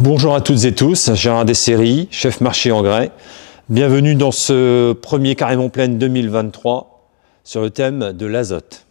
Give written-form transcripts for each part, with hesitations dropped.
Bonjour à toutes et tous, Gérard Desséry, chef marché engrais. Bienvenue dans ce premier Carrément Plaine 2023 sur le thème de l'azote.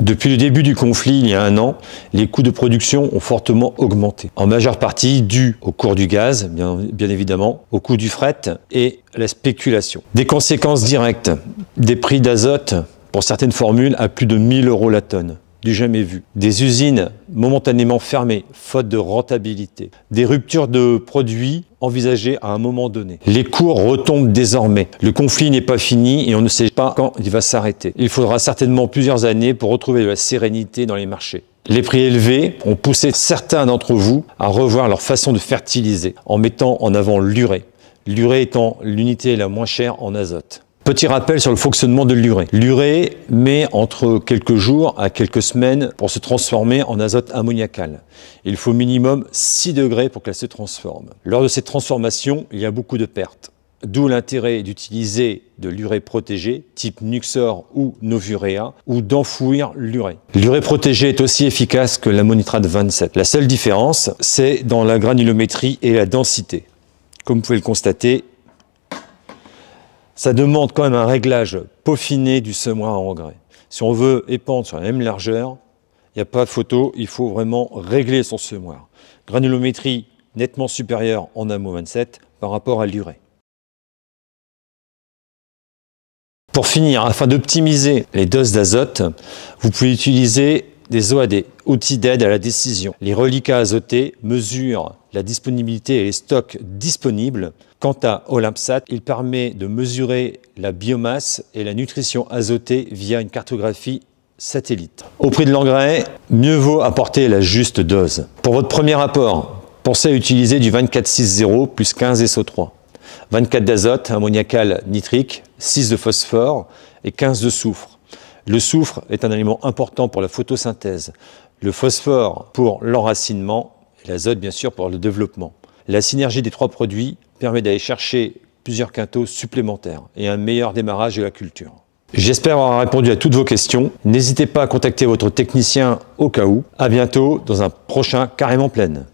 Depuis le début du conflit, il y a un an, les coûts de production ont fortement augmenté. En majeure partie dû au cours du gaz, bien évidemment, au coût du fret et à la spéculation. Des conséquences directes, des prix d'azote pour certaines formules à plus de 1000 € la tonne. Du jamais vu. Des usines momentanément fermées, faute de rentabilité. Des ruptures de produits envisagées à un moment donné. Les cours retombent désormais. Le conflit n'est pas fini et on ne sait pas quand il va s'arrêter. Il faudra certainement plusieurs années pour retrouver de la sérénité dans les marchés. Les prix élevés ont poussé certains d'entre vous à revoir leur façon de fertiliser en mettant en avant l'urée. L'urée étant l'unité la moins chère en azote. Petit rappel sur le fonctionnement de l'urée. L'urée met entre quelques jours à quelques semaines pour se transformer en azote ammoniacal. Il faut minimum 6 degrés pour qu'elle se transforme. Lors de cette transformation, il y a beaucoup de pertes. D'où l'intérêt d'utiliser de l'urée protégée, type Nuxor ou Novurea, ou d'enfouir l'urée. L'urée protégée est aussi efficace que l'ammonitrate 27. La seule différence, c'est dans la granulométrie et la densité. Comme vous pouvez le constater, ça demande quand même un réglage peaufiné du semoir à engrais. Si on veut épandre sur la même largeur, il n'y a pas photo, il faut vraiment régler son semoir. Granulométrie nettement supérieure en AMO 27 par rapport à l'urée. Pour finir, afin d'optimiser les doses d'azote, vous pouvez utiliser des OAD, outils d'aide à la décision. Les reliquats azotés mesurent la disponibilité et les stocks disponibles. Quant à Olympsat, il permet de mesurer la biomasse et la nutrition azotée via une cartographie satellite. Au prix de l'engrais, mieux vaut apporter la juste dose. Pour votre premier apport, pensez à utiliser du 24-6-0 plus 15 SO3. 24 d'azote, ammoniacal nitrique, 6 de phosphore et 15 de soufre. Le soufre est un élément important pour la photosynthèse, le phosphore pour l'enracinement et l'azote bien sûr pour le développement. La synergie des trois produits permet d'aller chercher plusieurs quintaux supplémentaires et un meilleur démarrage de la culture. J'espère avoir répondu à toutes vos questions. N'hésitez pas à contacter votre technicien au cas où. À bientôt dans un prochain Carrément Plaine.